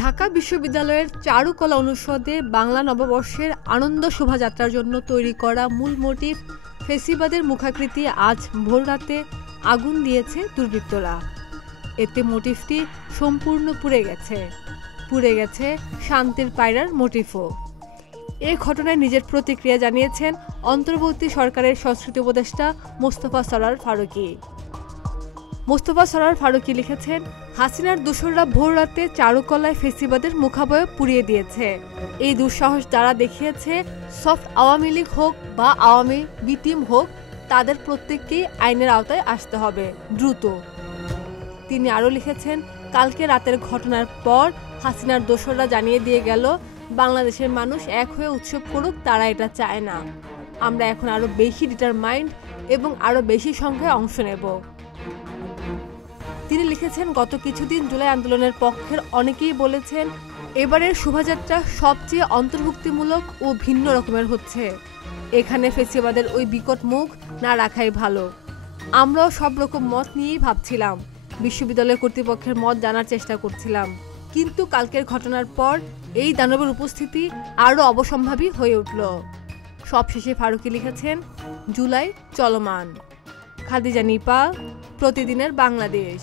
ঢাকা বিশ্ববিদ্যালয়ের চারুকলা অনুষদে বাংলা নববর্ষের আনন্দ শোভাযাত্রার জন্য তৈরি করা মূল মোটিভ ফেসিবাদের মুখাকৃতি আজ ভোররাতে আগুন দিয়েছে দুর্বৃত্তরা। এতে মোটিভটি সম্পূর্ণ পুড়ে গেছে শান্তির পায়রার মোটিফও। এ ঘটনায় নিজের প্রতিক্রিয়া জানিয়েছেন অন্তর্বর্তী সরকারের সংস্কৃতি উপদেষ্টা মোস্তফা সরয়ার ফারুকী লিখেছেন, হাসিনার দোসররা ভোররাতে চারুকলায় ফেসিবাদের মুখাবয়ব পুড়িয়ে দিয়েছে। এই দুঃসাহস যারা দেখিয়েছে, সফট আওয়ামী লীগ হোক বা আওয়ামী বি টিম হোক, তাদের প্রত্যেককেই আইনের আওতায় আসতে হবে দ্রুত। তিনি আরও লিখেছেন, কালকে রাতের ঘটনার পর হাসিনার দোসররা জানিয়ে দিয়ে গেল, বাংলাদেশের মানুষ এক হয়ে উৎসব করুক, তারা এটা চায় না। আমরা এখন আরও বেশি ডিটারমাইন্ড এবং আরও বেশি সংখ্যায় অংশ নেব। তিনি লিখেছেন, গত কিছুদিন জুলাই আন্দোলনের পক্ষের অনেকেই বলেছেন, এবারের শোভাযাত্রা সবচেয়ে অন্তর্ভুক্তিমূলক ও ভিন্ন রকমের হচ্ছে। এখানে ফেসিবাদের ওই বিকট মুখ না রাখাই ভালো। আমরাও সব রকম মত নিয়েই ভাবছিলাম, বিশ্ববিদ্যালয় কর্তৃপক্ষের মত জানার চেষ্টা করছিলাম, কিন্তু কালকের ঘটনার পর এই দানবের উপস্থিতি আরও অবসম্ভাবী হয়ে উঠল। সবশেষে ফারুকী লিখেছেন, জুলাই চলমান। খাদিজা নিপা, প্রতিদিনের বাংলাদেশ।